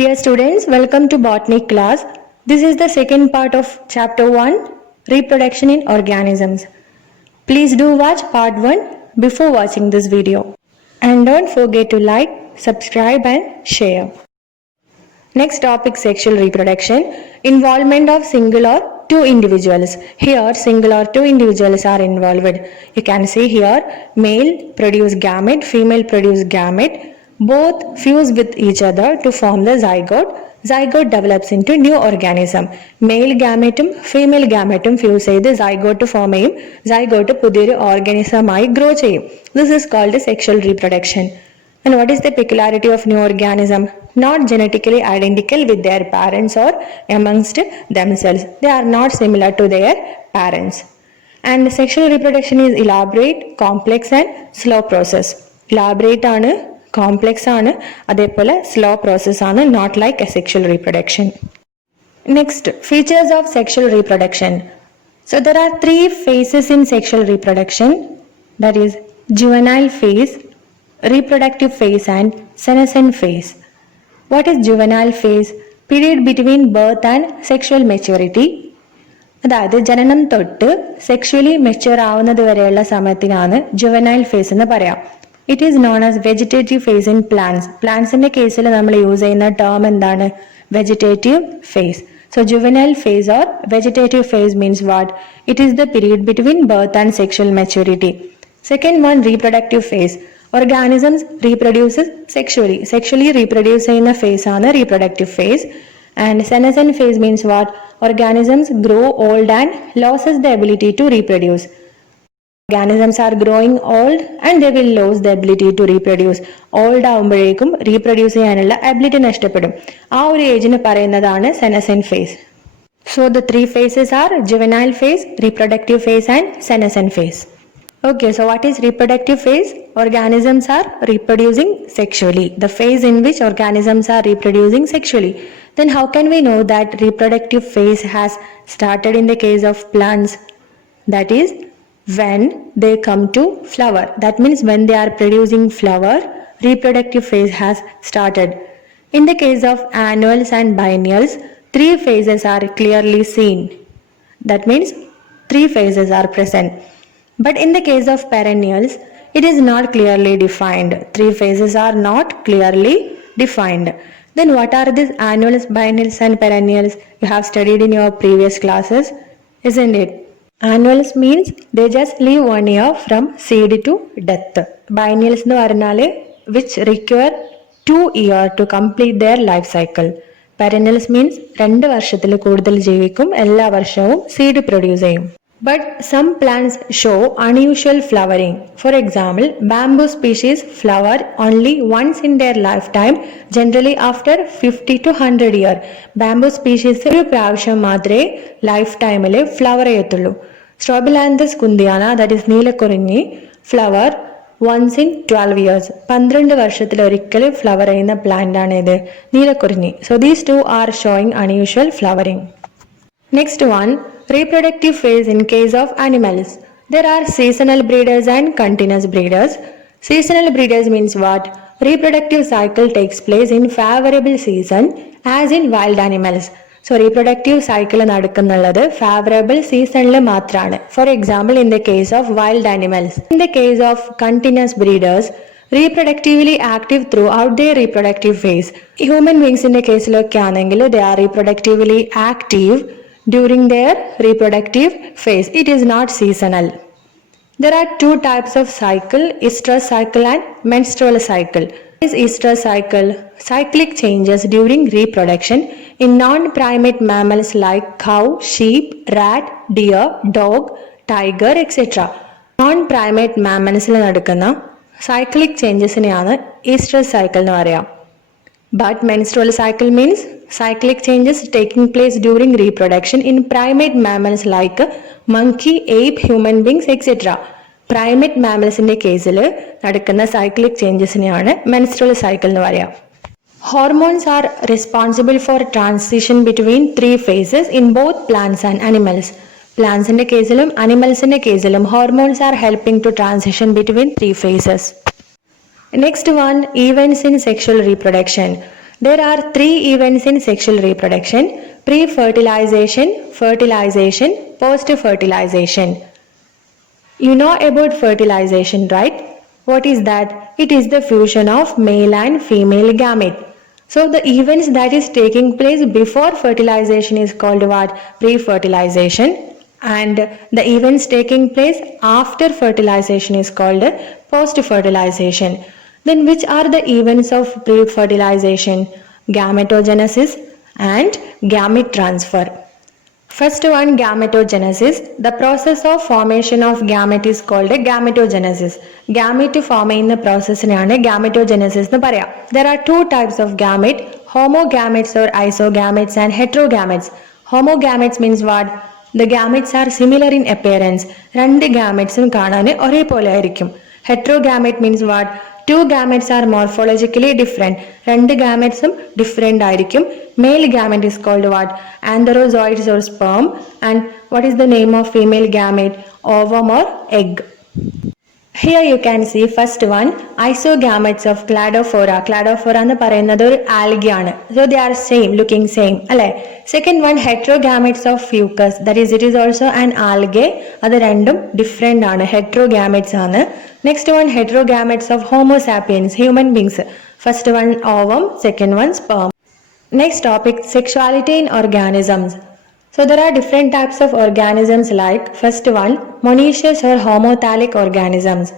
Dear students, welcome to botany class. This is the second part of chapter 1, reproduction in organisms. Please do watch part 1 before watching this video. And don't forget to like, subscribe and share. Next topic, sexual reproduction. Involvement of single or two individuals. Here single or two individuals are involved. You can see here male produce gamete, female produce gamete. Both fuse with each other to form the zygote. Zygote develops into new organism. Male gametum female gametum fuse ചെയ്ത് zygote form ചെയ്യും. Zygote പുതിയൊരു organismമായി grow ചെയ്യും. This is called sexual reproduction. And what is the peculiarity of new organism? Not genetically identical with their parents or amongst themselves. They are not similar to their parents. And sexual reproduction is elaborate, complex and slow process. Elaborate ആണ്, complex ആണ്, അതേപോലെ slow process ആണ്, not like a sexual reproduction. Next, features of sexual reproduction. So there are 3 phases in sexual reproduction, that is juvenile phase, reproductive phase and senescent phase. What is juvenile phase? Period between birth and sexual maturity. അതായത് ജനനം തൊട്ട് sexually mature ആവുന്നത് വരെയുള്ള സമയത്തിനാണ് juvenile face എന്ന് പറയാം. It is known as vegetative phase in plants. Plantsന്റെ കേസിൽ നമ്മൾ യൂസ് ചെയ്യുന്ന ടേം എന്താണ്? Vegetative phase. So juvenile phase or vegetative phase means what? It is the period between birth and sexual maturity. Second one, reproductive phase. Organisms reproduces sexually. Sexually reproduce ചെയ്യുന്ന phase ആണ് reproductive phase. And senescent phase means what? Organisms grow old and loses the ability to reproduce. Organisms are growing old and they will lose the ability to reproduce. Old ആവുമ്പോഴേക്കും റീപ്രൊഡ്യൂസ് ചെയ്യാനുള്ള എബിലിറ്റി നഷ്ടപ്പെടും. ആ ഒരു ഏജിന് പറയുന്നതാണ് senescent phase. So the 3 phases are juvenile phase, reproductive phase and senescent phase. Okay, so what is reproductive phase? Organisms are reproducing sexually. The phase in which organisms are reproducing sexually. Then how can we know that reproductive phase has started in the case of plants? That is when they come to flower. That means when they are producing flower, reproductive phase has started. In the case of annuals and biennials, 3 phases are clearly seen. That means 3 phases are present. But in the case of perennials, it is not clearly defined. 3 phases are not clearly defined. Then what are these annuals, biennials and perennials? You have studied in your previous classes, isn't it? Annuals means they just live 1 year from seed to death. Biennials എന്ന് പറഞ്ഞാൽ which require 2 years to complete their life cycle. Perennials means 2 വർഷത്തിൽ കൂടുതൽ ജീവിക്കും, എല്ലാ വർഷവും seed produce ചെയ്യും. But some plants show unusual flowering. For example, bamboo species flower only once in their lifetime, generally after 50 to 100 years. Bamboo species ഒരു പ്രാവശ്യം മാത്രമേ ലൈഫ് ടൈമിൽ ഫ്ലവർ ചെയ്യത്തുള്ളൂ. Strobilanthes kundiana, that is Neelakurinji, flower once in 12 years. 12 വർഷത്തിൽ ഒരിക്കൽ ഫ്ലവർ ചെയ്യുന്ന പ്ലാന്റ് ആണ് ഇത് നീലക്കുറിഞ്ഞി. So these two are showing unusual flowering. Next one, reproductive phase in case of animals. There are seasonal breeders and continuous breeders. Seasonal breeders means what? Reproductive cycle takes place in favorable season as in wild animals. So reproductive cycle നടക്കുന്നുള്ളത് favorable seasonൽ മാത്രമാണ്. For example, in the case of wild animals. In the case of continuous breeders, reproductively active throughout their reproductive phase. Human beings in the കേസിലൊക്കെ ആണെങ്കിൽ they are reproductively active during their reproductive phase. It is not seasonal. There are 2 types of cycle, estrous cycle and menstrual cycle. Is estrous cycle? Cyclic changes during reproduction in non-primate mammals like cow, sheep, rat, deer, dog, tiger, etc. Non-primate mammals-ൽ നടക്കുന്ന cyclic changes-നെയാണ് estrous cycle എന്ന് പറയാം. But menstrual cycle means cyclic changes taking place during reproduction in primate mammals like monkey, ape, human beings, etc. Primate mammals-ന്റെ കേസിൽ നടക്കുന്ന cyclic changes-നെയാണ് menstrual cycle എന്ന് പറയാം. Hormones are responsible for transition between 3 phases in both plants and animals. Plants-ന്റെ കേസിലും animals-ന്റെ കേസിലും hormones are helping to transition between 3 phases. Next one, events in sexual reproduction. There are three events in sexual reproduction: pre-fertilization, fertilization, post-fertilization. You know about fertilization, right? What is that? It is the fusion of male and female gamete. So the events that is taking place before fertilization is called what? Pre-fertilization. And the events taking place after fertilization is called post-fertilization. Then which are the events of pre-fertilization? Gametogenesis and gamete transfer. First one, gametogenesis. The process of formation of gamete is called gametogenesis. Gamete form ചെയ്യുന്ന പ്രോസസ്സിനെയാണ് gametogenesis എന്ന് പറയാം. There are two types of gamete: homogametes or isogametes and heterogametes. Homogametes means what? The gametes are similar in appearance. രണ്ട് gametesഉം കാണാൻ ഒരേപോലെ ആയിരിക്കും. Heterogamete means what? Two gametes are morphologically different. രണ്ട് gametesഉം different ആയിരിക്കും. Male gamete is called what? Antherozoids or sperm. And what is the name of female gamete? Ovum or egg. Here you can see first one, isogametes of cladophora. Cladophora എന്ന് പറയുന്നത് ഒരു algae ആണ്. So they are same, looking same. അല്ലേ? Second one, heterogametes of fucus. That is, it is also an algae. അത് രണ്ടും different ആണ്. Heterogametes ആണ്. Next one, heterogametes of Homo sapiens, human beings. First one, ovum. Second one, sperm. Next topic, sexuality in organisms. So there are different types of organisms like, first one, monoecious or homothallic organisms.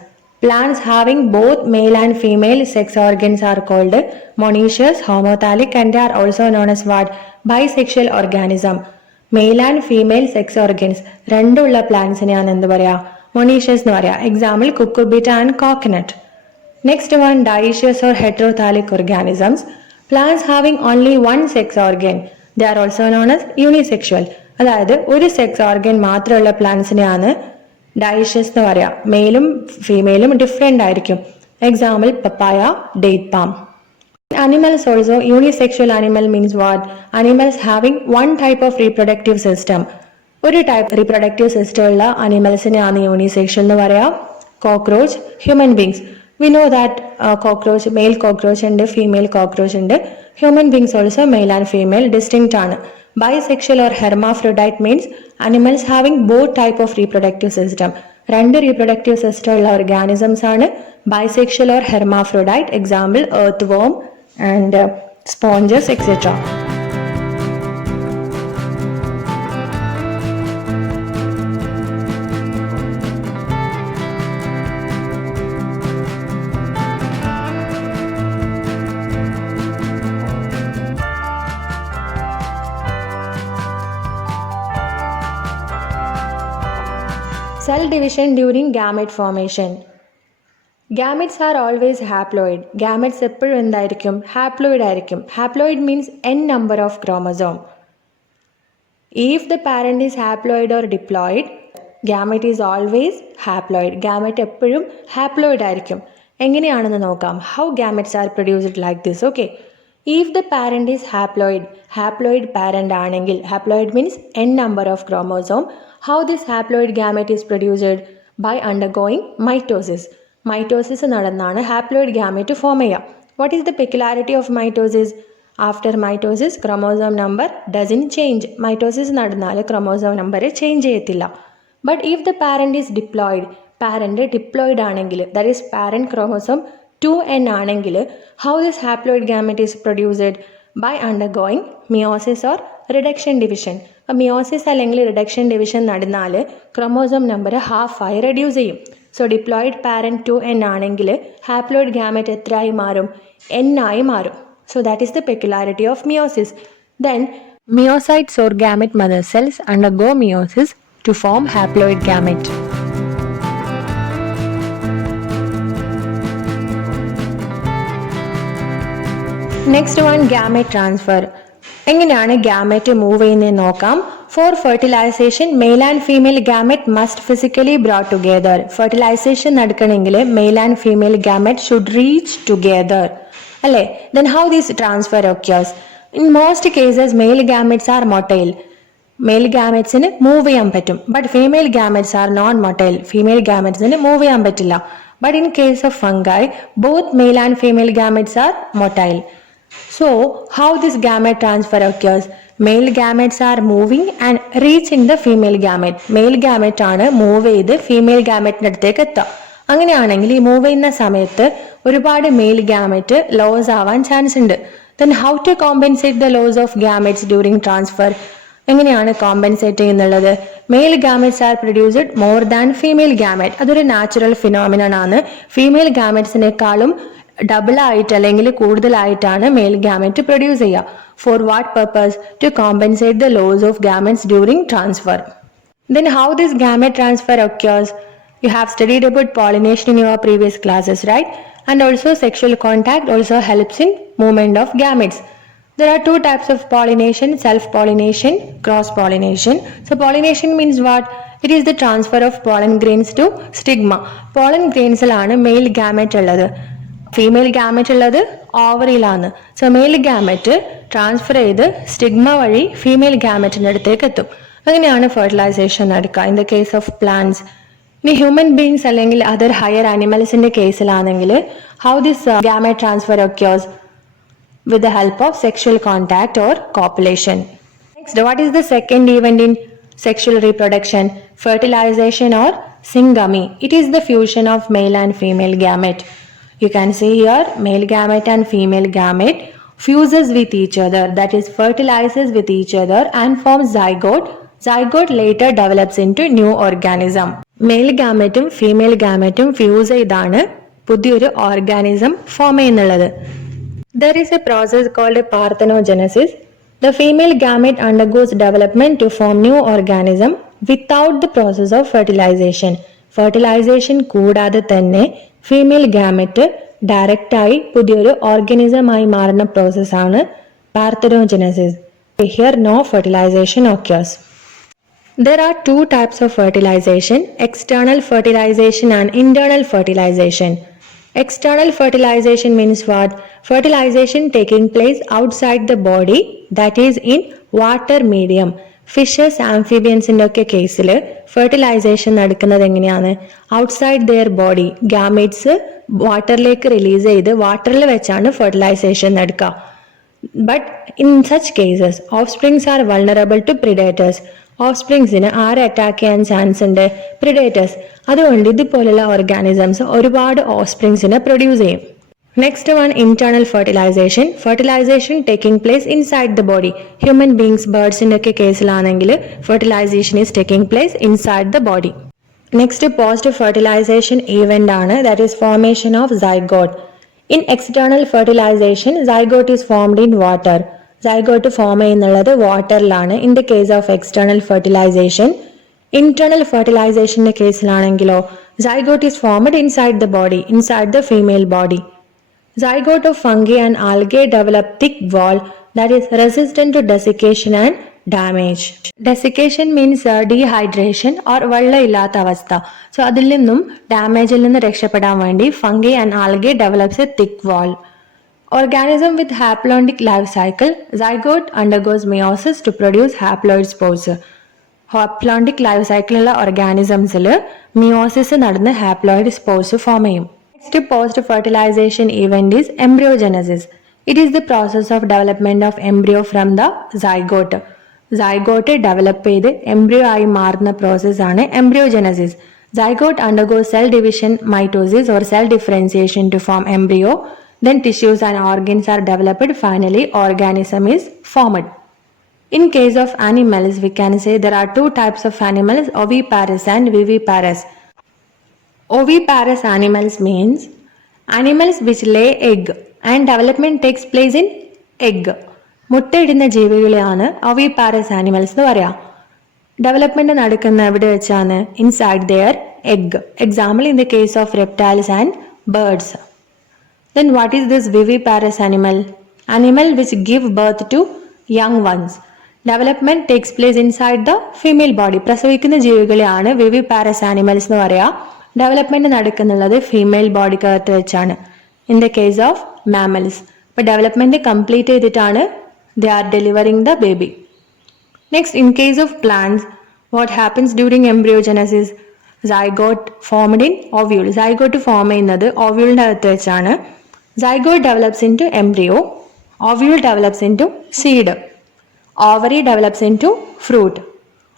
Plants having both male and female sex organs are called monoecious, homothallic, and they are also known as what? Bisexual organism. Male and female sex organs രണ്ടുള്ള പ്ലാന്റ്സിനെയാണ് എന്ത് പറയാ? Monoecious എന്ന് പറയാ. Example, cucurbita and coconut. Next one, dioecious or heterothallic organisms. Plants having only one sex organ. They are also known as unisexual. അതായത് ഒരു sex organ മാത്രമുള്ള പ്ലാന്റ്സിനെയാണ് ഡയോഷ്യസ് എന്ന് പറയാം. മെയിലും ഫീമെയിലും ഡിഫറെൻ്റ് ആയിരിക്കും. Example, papaya, date palm. Animals also, unisexual animal means what? Animals having one type of reproductive system. ഒരു ടൈപ്പ് റീപ്രൊഡക്റ്റീവ് സിസ്റ്റം ഉള്ള അനിമൽസിനെയാണ് യൂണിസെക്ഷൽ എന്ന് പറയാം. Cockroach, human beings. We know that cockroach, male cockroach and female cockroach ഉണ്ട്. Human beings also male and female distinct ആണ്. Bisexual or hermaphrodite means animals having both type of reproductive system. രണ്ട് reproductive system ഉള്ള organisms ആണ് bisexual or hermaphrodite. Example, earthworm and sponges, etc. Cell division during gamete formation. Gametes are always haploid. Gametes എപ്പോഴും എന്തായിരിക്കും? ഹാപ്ലോയിഡ് ആയിരിക്കും. Haploid means n number of chromosome. If the parent is haploid or diploid, gamete is always haploid. Gamete എപ്പോഴും ഹാപ്ലോയിഡ് ആയിരിക്കും. എങ്ങനെയാണെന്ന് നോക്കാം. How gametes are produced like this? Okay. If the parent is haploid, haploid parent ആണെങ്കിൽ, haploid means n number of chromosome. How this haploid gamete is produced? By undergoing mitosis. Mitosis നടന്നാണ് haploid gamete form ചെയ്യുക. What is the peculiarity of mitosis? After mitosis, chromosome number doesn't change. Mitosis നടന്നാൽ chromosome number change ചെയ്യത്തില്ല. But if the parent is diploid, parent diploid ആണെങ്കിൽ, that is parent chromosome 2n ആണെങ്കിൽ, how this haploid gamete is produced? By undergoing meiosis or reduction division. Meiosis അല്ലെങ്കിൽ reduction division നടന്നാൽ chromosome number ഹാഫായി reduce ചെയ്യും. So diploid parent 2n ആണെങ്കിൽ haploid gamete എത്രയായി മാറും? n ആയി മാറും. So that is the peculiarity of meiosis. Then meiocytes or gamete mother cells undergo meiosis to form haploid gamete. Next one, gamete transfer. എങ്ങനെയാണ് gamete move ചെയ്യുന്നത് നോക്കാം. For fertilisation male and female gamete must physically brought together. Fertilisation നടക്കണമെങ്കിൽ male and female gamut should reach together അല്ലേ. Then how this transfer occurs? In most cases male gametes are motile. Male ഗാമറ്റ്സിന് move ചെയ്യാൻ പറ്റും. But female gametes are non motile. Female ഗാമറ്റ്സിന് move ചെയ്യാൻ പറ്റില്ല. But in case of fungi both male and female gametes are motile. So, how this gamete transfer occurs? Male gametes are moving and reaching the female gamete. Male gamete ആണ് മൂവ് ചെയ്ത് ഫീമെയിൽ ഗാമറ്റിൻ്റെ അടുത്തേക്ക് എത്തുക. അങ്ങനെയാണെങ്കിൽ ഈ മൂവ് ചെയ്യുന്ന സമയത്ത് ഒരുപാട് മെയിൽ ഗാമറ്റ് ലോസ് ആവാൻ ചാൻസ് ഉണ്ട്. Then how to compensate the loss of gametes during transfer? എങ്ങനെയാണ് കോമ്പൻസേറ്റ് ചെയ്യുന്നുള്ളത്? Male gametes are produced more than female gamete. അതൊരു നാച്ചുറൽ ഫിനോമിനൺ ആണ്. ഫീമെയിൽ ഗാമറ്റ്സിനേക്കാളും ഡബിൾ ആയിട്ട് അല്ലെങ്കിൽ കൂടുതലായിട്ടാണ് മെയിൽ ഗാമറ്റ് പ്രൊഡ്യൂസ് ചെയ്യുക. For what purpose? To compensate the loss of gametes during transfer. Then how this gamete transfer occurs? You have studied about pollination in your previous classes, right? And also sexual contact also helps in movement of gametes. There are two types of pollination: self-pollination, cross-pollination. So pollination means what? It is the transfer of pollen grains to stigma. Pollen grains ആണ് male gamete ഉള്ളത്. Female gamete ഉള്ളത് ഓവറിയിലാണ്. So male gamete transfer ചെയ്ത് stigma വഴി female ഗാമറ്റിൻ്റെ അടുത്തേക്ക് എത്തും. അങ്ങനെയാണ് ഫെർട്ടിലൈസേഷൻ നടക്കുക in the case of plants. ഇനി ഹ്യൂമൻ ബീങ്സ് അല്ലെങ്കിൽ അതർ ഹയർ ആനിമൽസിന്റെ കേസിലാണെങ്കിൽ how this gamete transfer occurs? With the help of sexual contact or copulation. Next, what is the second event in sexual reproduction? Fertilization or syngamy. It is the fusion of male and female gamete. You can see here male gamete and female gamete fuses with each other, that is fertilizes with each other and forms zygote. Zygote later develops into new organism. Male gametum female gametum fuse ചെയ്താണ് പുതിയൊരു organism form ചെയ്യുന്നുള്ളത്. There is a process called parthenogenesis. The female gamete undergoes development to form new organism without the process of fertilization. Fertilization കൂടാതെ തന്നെ female gamut ഡയറക്റ്റായി പുതിയൊരു ഓർഗാനിസമായി മാറുന്ന പ്രോസസ്സാണ് parthenogenesis. Here no fertilization occurs. There are two types of fertilization: external fertilization and internal fertilization. External fertilization means what? Fertilization taking place outside the body, that is in water medium. Fishes ആംഫിബിയൻസിൻ്റെ ഒക്കെ കേസിൽ fertilisation നടക്കുന്നത് എങ്ങനെയാണ്? Outside their body gametes വാട്ടറിലേക്ക് release ചെയ്ത് വാട്ടറിൽ വെച്ചാണ് fertilisation നടക്കുക. But in such cases offsprings are vulnerable to predators. ഓഫ്സ്പ്രിങ്സിന് ആരെ അറ്റാക്ക് ചെയ്യാൻ ചാൻസ് ഉണ്ട്? പ്രിഡേറ്റേഴ്സ്. അതുകൊണ്ട് ഇതുപോലുള്ള ഓർഗാനിസംസ് ഒരുപാട് ഓഫ്സ്പ്രിങ്സിനെ പ്രൊഡ്യൂസ് ചെയ്യും. Next one internal fertilisation. Fertilisation taking place inside the body. Human beings ബേർഡ്സിൻ്റെ ഒക്കെ കേസിലാണെങ്കിൽ fertilisation is taking place inside the body. Next post fertilisation event ആണ്, that is formation of zygote. In external fertilisation zygote is formed in water. Zygote form ചെയ്യുന്നുള്ളത് വാട്ടറിലാണ് in the case of external fertilisation. Internal ഫെർട്ടിലൈസേഷൻ്റെ കേസിലാണെങ്കിലോ zygote is formed inside the body, inside the female body. Zygote of fungi and algae develop thick wall that is resistant to desiccation and damage. Desiccation means dehydration or വെള്ളം ഇല്ലാത്ത അവസ്ഥ. സോ അതിൽ നിന്നും ഡാമേജിൽ നിന്ന് രക്ഷപ്പെടാൻ വേണ്ടി fungi and algae develops A thick wall. Organism with haplodic life cycle, zygote undergoes meiosis to produce haploid spores. Haplontic life സൈക്കിളുള്ള ഓർഗാനിസംസിൽ മിയോസിസ് നടന്ന് ഹാപ്ലോയിഡ് സ്പോർസ് ഫോം ചെയ്യും. Next post-fertilization event is embryogenesis. It is the process of development of embryo from the zygote. Zygote develop ചെയ്ത് embryo ആയി മാറുന്ന പ്രോസസ് ആണ് embryogenesis. Zygote undergoes cell division, mitosis or cell differentiation to form embryo. Then tissues and organs are developed. Finally, organism is formed. In case of animals, we can say there are two types of animals: oviparous and viviparous. Oviparous animals means animals which lay egg and development takes place in egg. മുട്ടയിടുന്ന ജീവികളെയാണ് oviparous animals എന്ന് പറയാം. Development നടക്കുന്ന എവിടെ വെച്ചാണ്? Inside their egg. Example in the case of reptiles and birds. Then what is this viviparous animal? Animal which give birth to young ones. Development takes place inside the female body. പ്രസവിക്കുന്ന ജീവികളെയാണ് viviparous animals എന്ന് പറയാം. ഡെവലപ്മെന്റ് നടക്കുന്നുള്ളത് female ബോഡിക്കകത്ത് വെച്ചാണ് in the case of mammals. അപ്പോൾ development complete ചെയ്തിട്ടാണ് they are delivering the baby. Next, in case of plants, what happens during embryogenesis? Zygote formed in ovule. Zygote form ചെയ്യുന്നത് ഓവ്യൂളിൻ്റെ അകത്ത് വെച്ചാണ്. Zygote develops into embryo. Ovule develops into seed. Ovary develops into fruit.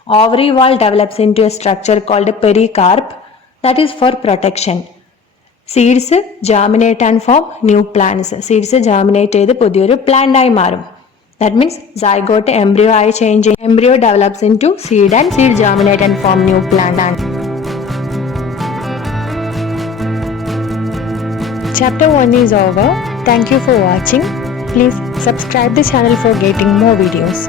Ovary wall develops into a structure called pericarp, that is for protection. Seeds germinate and form new plants. Seeds germinate ചെയ്ത് പുതിയൊരു plant ആയി മാറും. That means zygote embryo ആയി change. Embryo develops into seed and seed germinate and form new plant. Chapter 1 is over. Thank you for watching. Please subscribe the channel for getting more videos.